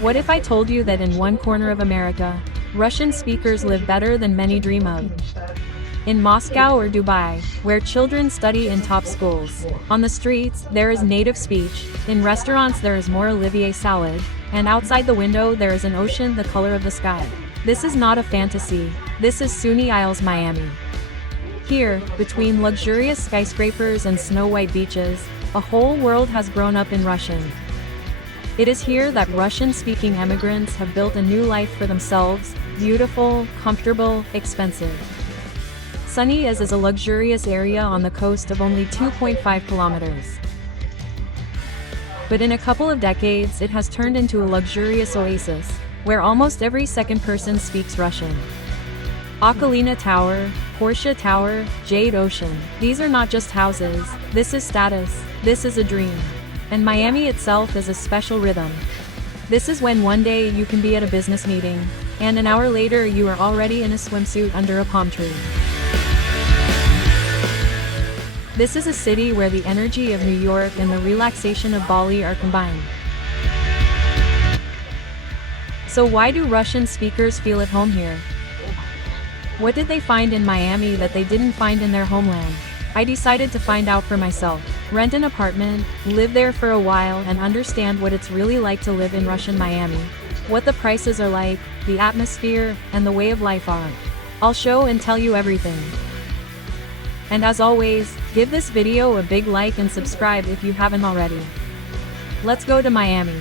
What if I told you that in one corner of America, Russian speakers live better than many dream of? In Moscow or Dubai, where children study in top schools. On the streets, there is native speech, in restaurants there is more Olivier salad, and outside the window there is an ocean the color of the sky. This is not a fantasy, this is SUNY Isles, Miami. Here, between luxurious skyscrapers and snow-white beaches, a whole world has grown up in Russian. It is here that Russian-speaking immigrants have built a new life for themselves, beautiful, comfortable, expensive. Sunny is a luxurious area on the coast of only 2.5 kilometers. But in a couple of decades it has turned into a luxurious oasis, where almost every second person speaks Russian. Okolina Tower, Porsche Tower, Jade Ocean. These are not just houses, this is status, this is a dream. And Miami itself is a special rhythm. This is when one day you can be at a business meeting, and an hour later you are already in a swimsuit under a palm tree. This is a city where the energy of New York and the relaxation of Bali are combined. So why do Russian speakers feel at home here? What did they find in Miami that they didn't find in their homeland? I decided to find out for myself. Rent an apartment, live there for a while and understand what it's really like to live in Russian Miami. What the prices are like, the atmosphere, and the way of life are. I'll show and tell you everything. And as always, give this video a big like and subscribe if you haven't already. Let's go to Miami.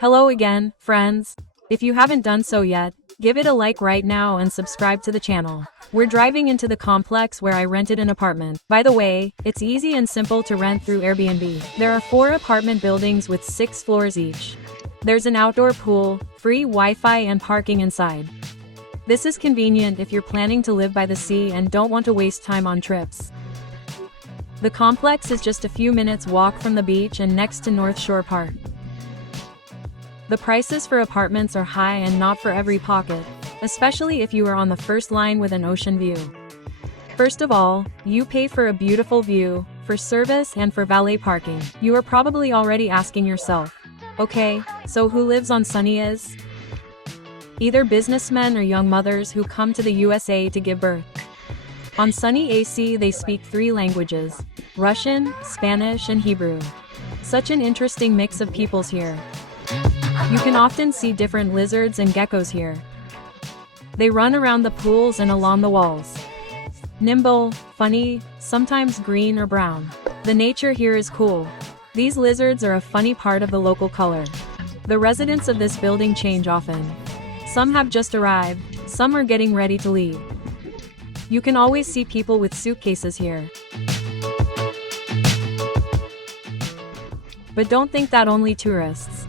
Hello again, friends. If you haven't done so yet, give it a like right now and subscribe to the channel. We're driving into the complex where I rented an apartment. By the way, it's easy and simple to rent through Airbnb. There are 4 apartment buildings with 6 floors each. There's an outdoor pool, free Wi-Fi and parking inside. This is convenient if you're planning to live by the sea and don't want to waste time on trips. The complex is just a few minutes walk from the beach and next to North Shore Park. The prices for apartments are high and not for every pocket, especially if you are on the first line with an ocean view. First of all, you pay for a beautiful view, for service and for valet parking. You are probably already asking yourself, okay, so who lives on Sunny is? Either businessmen or young mothers who come to the USA to give birth. On Sunny AC they speak 3 languages, Russian, Spanish and Hebrew. Such an interesting mix of peoples here. You can often see different lizards and geckos here. They run around the pools and along the walls. Nimble, funny, sometimes green or brown. The nature here is cool. These lizards are a funny part of the local color. The residents of this building change often. Some have just arrived, some are getting ready to leave. You can always see people with suitcases here. But don't think that only tourists.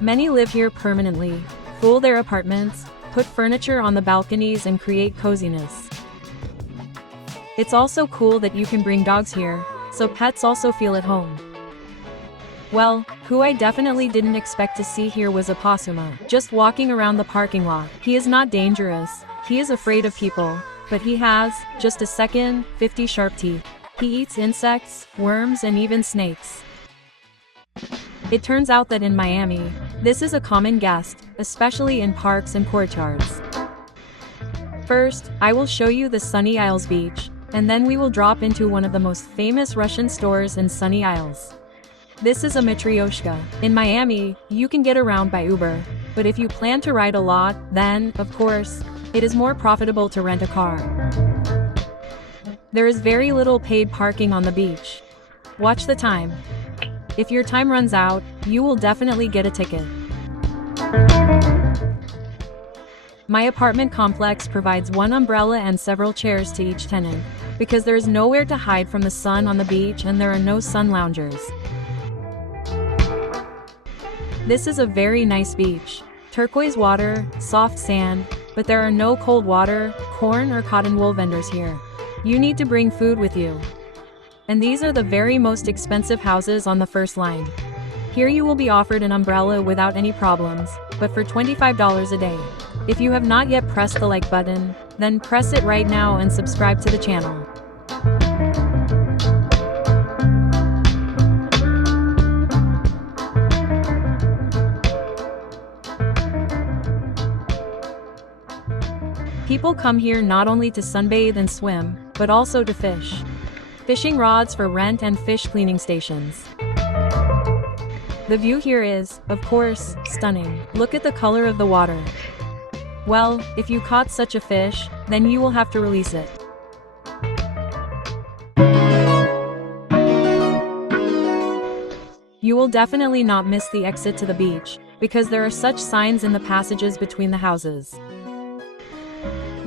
Many live here permanently, cool their apartments, put furniture on the balconies and create coziness. It's also cool that you can bring dogs here, so pets also feel at home. Well, who I definitely didn't expect to see here was a possuma, just walking around the parking lot. He is not dangerous, he is afraid of people, but he has, just a second, 50 sharp teeth. He eats insects, worms and even snakes. It turns out that in Miami, this is a common guest, especially in parks and courtyards. First, I will show you the Sunny Isles beach, and then we will drop into one of the most famous Russian stores in Sunny Isles. This is a Matryoshka. In Miami, you can get around by Uber, but if you plan to ride a lot, then, of course, it is more profitable to rent a car. There is very little paid parking on the beach. Watch the time. If your time runs out, you will definitely get a ticket. My apartment complex provides one umbrella and several chairs to each tenant, because there is nowhere to hide from the sun on the beach and there are no sun loungers. This is a very nice beach. Turquoise water, soft sand, but there are no cold water, corn or cotton wool vendors here. You need to bring food with you. And these are the very most expensive houses on the first line. Here you will be offered an umbrella without any problems, but for $25 a day. If you have not yet pressed the like button, then press it right now and subscribe to the channel. People come here not only to sunbathe and swim, but also to fish. Fishing rods for rent and fish cleaning stations. The view here is, of course, stunning. Look at the color of the water. Well, if you caught such a fish, then you will have to release it. You will definitely not miss the exit to the beach, because there are such signs in the passages between the houses.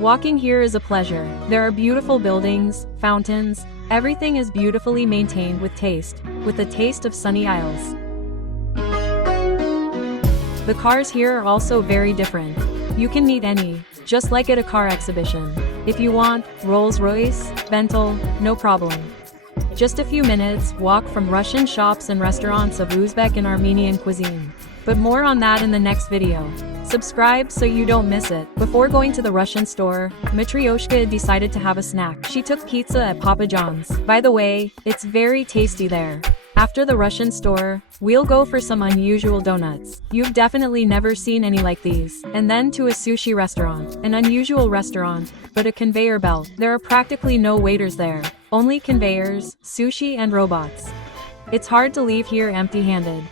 Walking here is a pleasure. There are beautiful buildings, fountains, everything is beautifully maintained with taste, with the taste of Sunny Isles. The cars here are also very different. You can meet any, just like at a car exhibition. If you want, Rolls-Royce, Bentley, no problem. Just a few minutes, walk from Russian shops and restaurants of Uzbek and Armenian cuisine. But more on that in the next video. Subscribe so you don't miss it. Before going to the Russian store, Matryoshka decided to have a snack. She took pizza at Papa John's. By the way, it's very tasty there. After the Russian store, we'll go for some unusual donuts. You've definitely never seen any like these. And then to a sushi restaurant. An unusual restaurant, but a conveyor belt. There are practically no waiters there. Only conveyors, sushi and robots. It's hard to leave here empty-handed.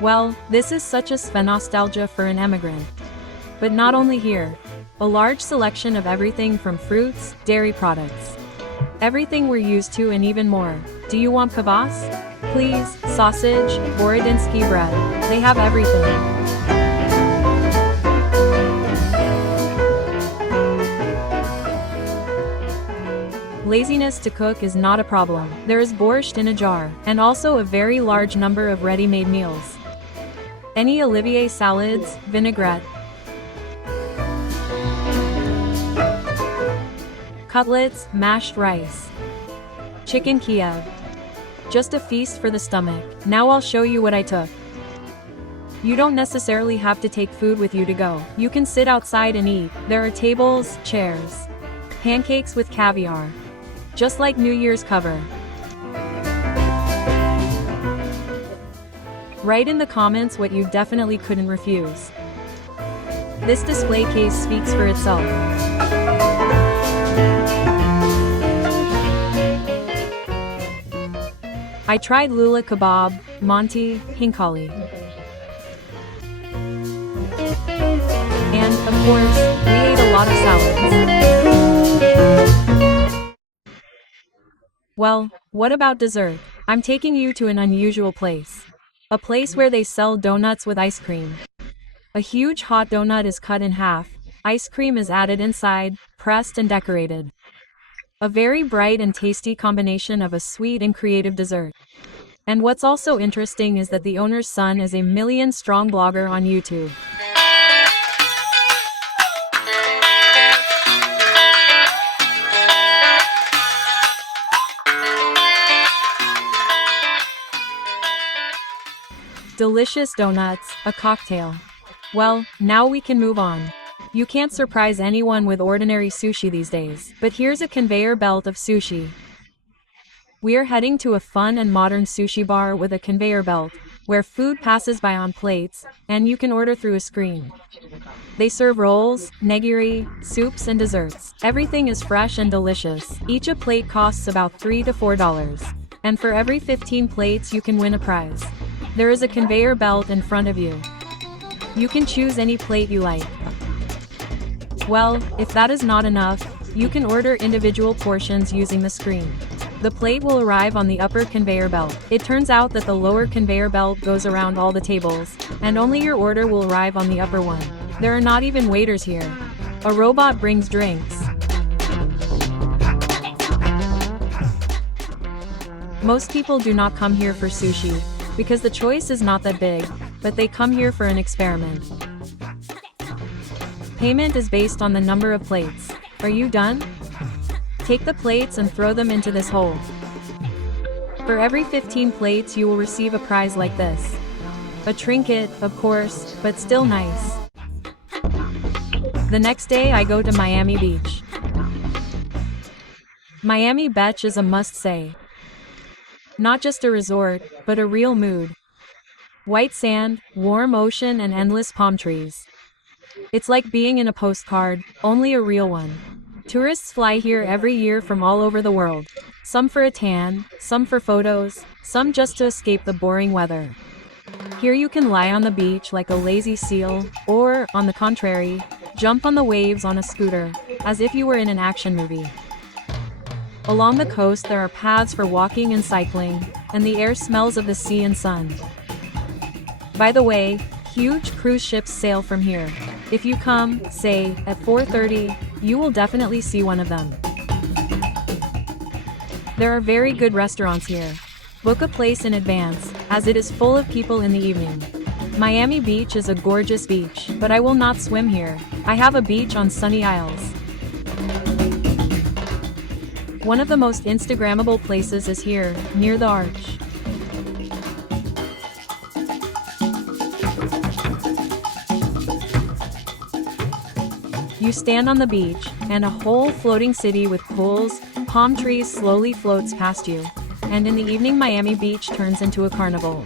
Well, this is such a nostalgia for an immigrant. But not only here. A large selection of everything from fruits, dairy products. Everything we're used to and even more. Do you want kvass? Please, sausage, Borodinsky bread. They have everything. Laziness to cook is not a problem. There is borscht in a jar, and also a very large number of ready-made meals. Any Olivier salads, vinaigrette, cutlets, mashed rice, chicken Kiev. Just a feast for the stomach. Now I'll show you what I took. You don't necessarily have to take food with you to go. You can sit outside and eat. There are tables, chairs, pancakes with caviar. Just like New Year's cover. Write in the comments what you definitely couldn't refuse. This display case speaks for itself. I tried lula kebab, Monty, hinkali. And, of course, we ate a lot of salads. Well, what about dessert? I'm taking you to an unusual place. A place where they sell donuts with ice cream. A huge hot donut is cut in half, ice cream is added inside, pressed and decorated. A very bright and tasty combination of a sweet and creative dessert. And what's also interesting is that the owner's son is a million-strong blogger on YouTube. Delicious donuts, a cocktail. Well, now we can move on. You can't surprise anyone with ordinary sushi these days, but here's a conveyor belt of sushi. We are heading to a fun and modern sushi bar with a conveyor belt. where food passes by on plates, and you can order through a screen. They serve rolls, nigiri, soups and desserts. Everything is fresh and delicious. Each a plate costs about $3 to $4. And for every 15 plates you can win a prize. There is a conveyor belt in front of you. You can choose any plate you like. Well, if that is not enough, you can order individual portions using the screen. The plate will arrive on the upper conveyor belt. It turns out that the lower conveyor belt goes around all the tables, and only your order will arrive on the upper one. There are not even waiters here. A robot brings drinks. Most people do not come here for sushi, because the choice is not that big, but they come here for an experiment. Payment is based on the number of plates. Are you done? Take the plates and throw them into this hole. For every 15 plates you will receive a prize like this. A trinket, of course, but still nice. The next day I go to Miami Beach. Miami Beach is a must-say. Not just a resort, but a real mood. White sand, warm ocean and endless palm trees. It's like being in a postcard, only a real one. Tourists fly here every year from all over the world. Some for a tan, some for photos, some just to escape the boring weather. Here you can lie on the beach like a lazy seal, or, on the contrary, jump on the waves on a scooter, as if you were in an action movie. Along the coast there are paths for walking and cycling, and the air smells of the sea and sun. By the way, huge cruise ships sail from here. If you come, say, at 4:30, you will definitely see one of them. There are very good restaurants here. Book a place in advance, as it is full of people in the evening. Miami Beach is a gorgeous beach, but I will not swim here. I have a beach on Sunny Isles. One of the most Instagrammable places is here, near the arch. You stand on the beach, and a whole floating city with pools, palm trees slowly floats past you. And in the evening Miami Beach turns into a carnival.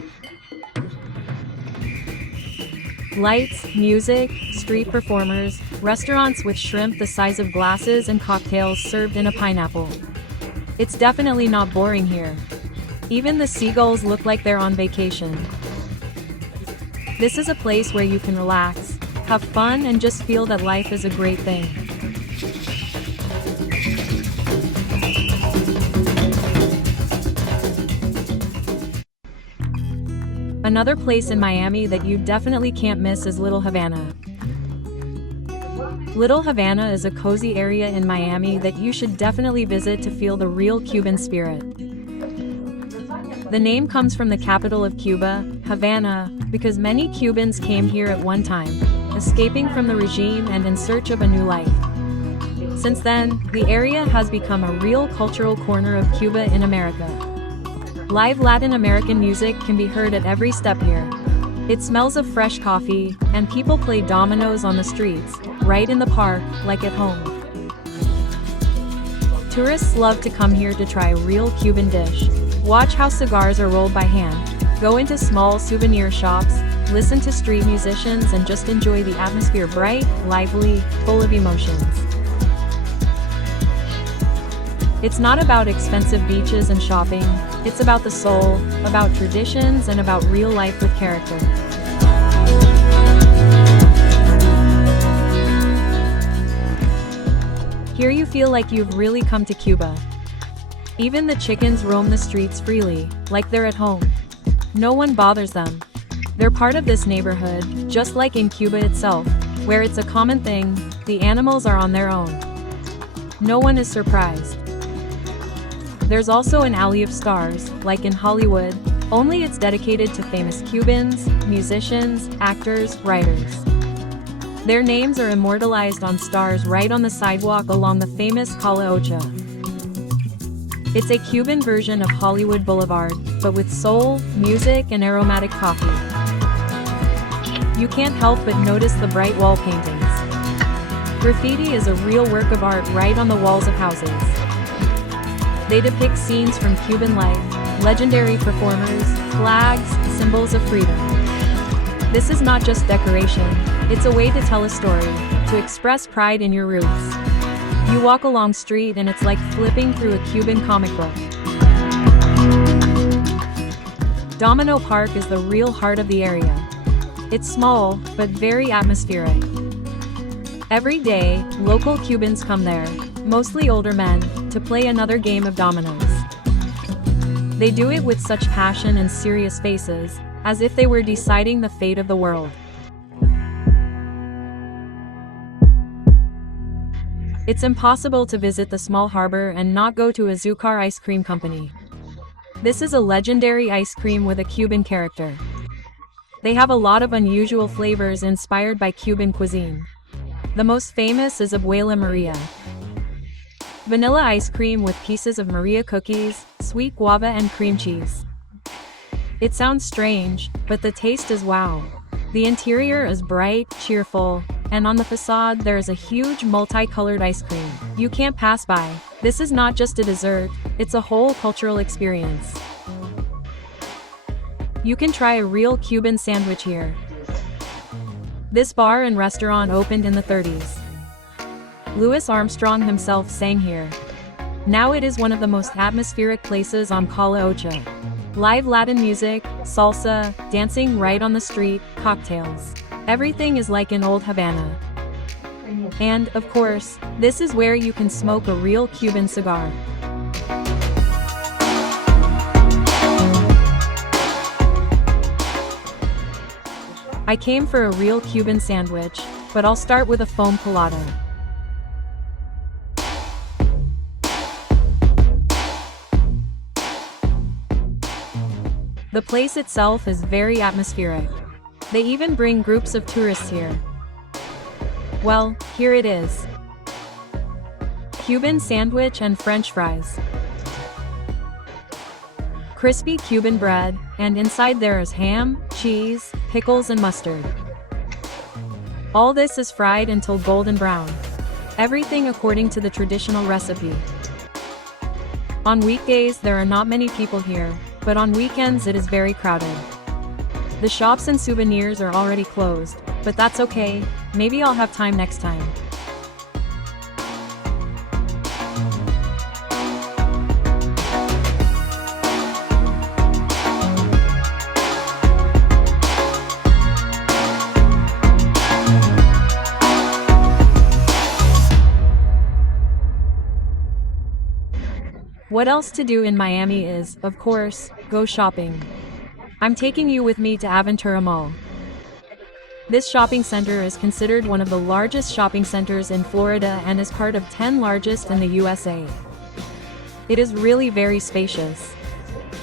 Lights, music, street performers, restaurants with shrimp the size of glasses and cocktails served in a pineapple. It's definitely not boring here. Even the seagulls look like they're on vacation. This is a place where you can relax, have fun and just feel that life is a great thing. Another place in Miami that you definitely can't miss is Little Havana. Little Havana is a cozy area in Miami that you should definitely visit to feel the real Cuban spirit. The name comes from the capital of Cuba, Havana, because many Cubans came here at one time, escaping from the regime and in search of a new life. Since then, the area has become a real cultural corner of Cuba in America. Live Latin American music can be heard at every step here. It smells of fresh coffee, and people play dominoes on the streets, right in the park, like at home. Tourists love to come here to try a real Cuban dish. Watch how cigars are rolled by hand, go into small souvenir shops, listen to street musicians and just enjoy the atmosphere bright, lively, full of emotions. It's not about expensive beaches and shopping, it's about the soul, about traditions and about real life with character. Here you feel like you've really come to Cuba. Even the chickens roam the streets freely, like they're at home. No one bothers them. They're part of this neighborhood, just like in Cuba itself, where it's a common thing, the animals are on their own. No one is surprised. There's also an alley of stars, like in Hollywood, only it's dedicated to famous Cubans, musicians, actors, writers. Their names are immortalized on stars right on the sidewalk along the famous Calle Ocho. It's a Cuban version of Hollywood Boulevard, but with soul, music, and aromatic coffee. You can't help but notice the bright wall paintings. Graffiti is a real work of art right on the walls of houses. They depict scenes from Cuban life, legendary performers, flags, symbols of freedom. This is not just decoration, it's a way to tell a story, to express pride in your roots. You walk along street and it's like flipping through a Cuban comic book. Domino Park is the real heart of the area. It's small, but very atmospheric. Every day, local Cubans come there, mostly older men, to play another game of dominoes. They do it with such passion and serious faces, as if they were deciding the fate of the world. It's impossible to visit the small harbor and not go to Azúcar Ice Cream Company. This is a legendary ice cream with a Cuban character. They have a lot of unusual flavors inspired by Cuban cuisine. The most famous is Abuela Maria. Vanilla ice cream with pieces of Maria cookies, sweet guava and cream cheese. It sounds strange, but the taste is wow. The interior is bright, cheerful, and on the facade there is a huge multicolored ice cream you can't pass by. This is not just a dessert, it's a whole cultural experience. You can try a real Cuban sandwich here. This bar and restaurant opened in the 30s. Louis Armstrong himself sang here. Now it is one of the most atmospheric places on Cala Ocha. Live Latin music, salsa, dancing right on the street, cocktails. Everything is like in Old Havana. And, of course, this is where you can smoke a real Cuban cigar. I came for a real Cuban sandwich, but I'll start with a foam colada. The place itself is very atmospheric. They even bring groups of tourists here. Well, here it is. Cuban sandwich and French fries. Crispy Cuban bread, and inside there is ham, cheese, pickles and mustard. All this is fried until golden brown. Everything according to the traditional recipe. On weekdays there are not many people here, but on weekends it is very crowded. The shops and souvenirs are already closed, but that's okay, maybe I'll have time next time. What else to do in Miami is, of course, go shopping. I'm taking you with me to Aventura Mall. This shopping center is considered one of the largest shopping centers in Florida and is part of 10 largest in the USA. It is really very spacious.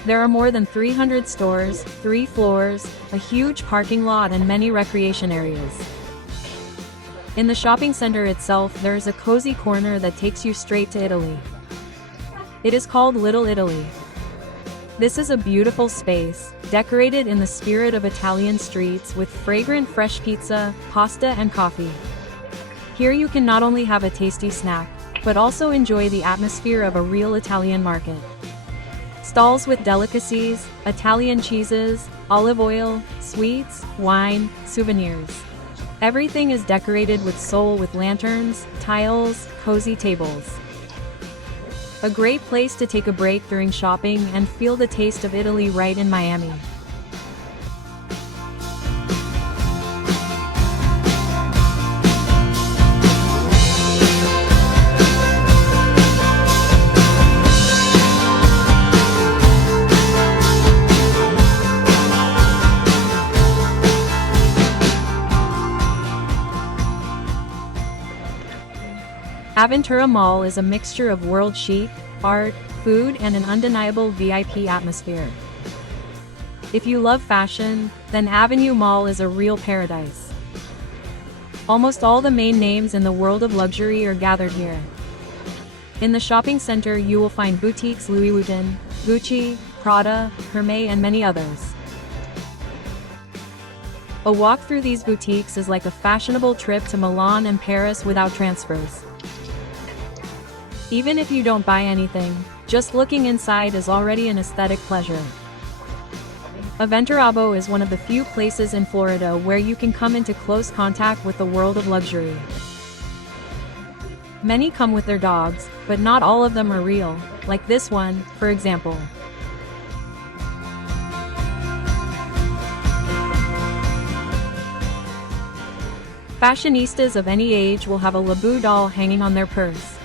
There are more than 300 stores, 3 floors, a huge parking lot and many recreation areas. In the shopping center itself there is a cozy corner that takes you straight to Italy. It is called Little Italy. This is a beautiful space, decorated in the spirit of Italian streets with fragrant fresh pizza, pasta and coffee. Here you can not only have a tasty snack, but also enjoy the atmosphere of a real Italian market. Stalls with delicacies, Italian cheeses, olive oil, sweets, wine, souvenirs. Everything is decorated with soul with lanterns, tiles, cozy tables. A great place to take a break during shopping and feel the taste of Italy right in Miami. Aventura Mall is a mixture of world chic, art, food and an undeniable VIP atmosphere. If you love fashion, then Avenue Mall is a real paradise. Almost all the main names in the world of luxury are gathered here. In the shopping center you will find boutiques Louis Vuitton, Gucci, Prada, Hermès and many others. A walk through these boutiques is like a fashionable trip to Milan and Paris without transfers. Even if you don't buy anything, just looking inside is already an aesthetic pleasure. Aventura is one of the few places in Florida where you can come into close contact with the world of luxury. Many come with their dogs, but not all of them are real, like this one, for example. Fashionistas of any age will have a Labu doll hanging on their purse.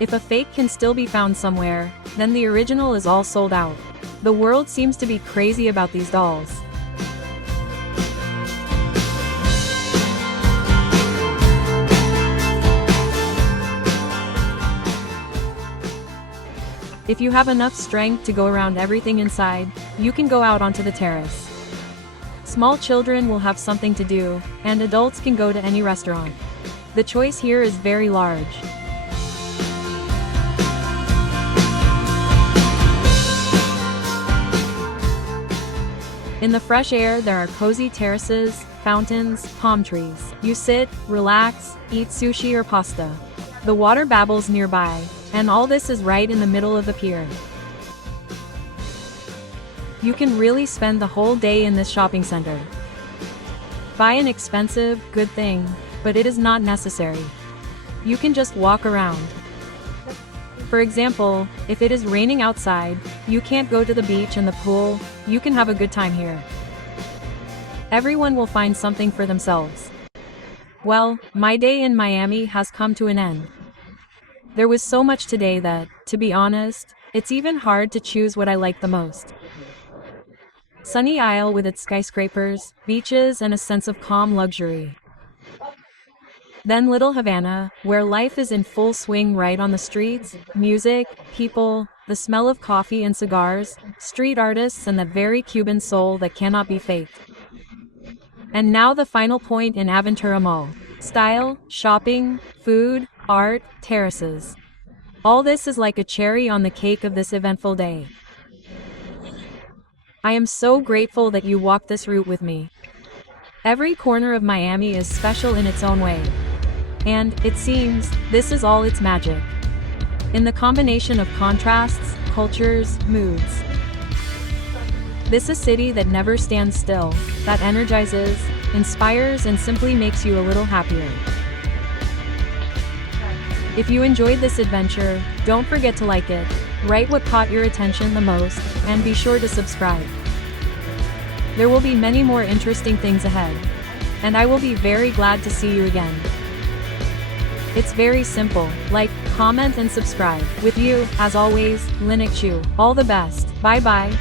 If a fake can still be found somewhere, then the original is all sold out. The world seems to be crazy about these dolls. If you have enough strength to go around everything inside, you can go out onto the terrace. Small children will have something to do, and adults can go to any restaurant. The choice here is very large. In the fresh air there are cozy terraces, fountains, palm trees. You sit, relax, eat sushi or pasta. The water babbles nearby, and all this is right in the middle of the pier. You can really spend the whole day in this shopping center. Buy an expensive, good thing, but it is not necessary. You can just walk around. For example, if it is raining outside, you can't go to the beach and the pool, you can have a good time here. Everyone will find something for themselves. Well, my day in Miami has come to an end. There was so much today that, to be honest, it's even hard to choose what I like the most. Sunny Isle with its skyscrapers, beaches and a sense of calm luxury. Then Little Havana, where life is in full swing right on the streets, music, people, the smell of coffee and cigars, street artists and that very Cuban soul that cannot be faked. And now the final point in Aventura Mall. Style, shopping, food, art, terraces. All this is like a cherry on the cake of this eventful day. I am so grateful that you walked this route with me. Every corner of Miami is special in its own way. And, it seems, this is all its magic. In the combination of contrasts, cultures, moods. This is a city that never stands still, that energizes, inspires and simply makes you a little happier. If you enjoyed this adventure, don't forget to like it, write what caught your attention the most, and be sure to subscribe. There will be many more interesting things ahead. And I will be very glad to see you again. It's very simple, like, comment and subscribe. With you, as always, Linokchu. All the best. Bye bye.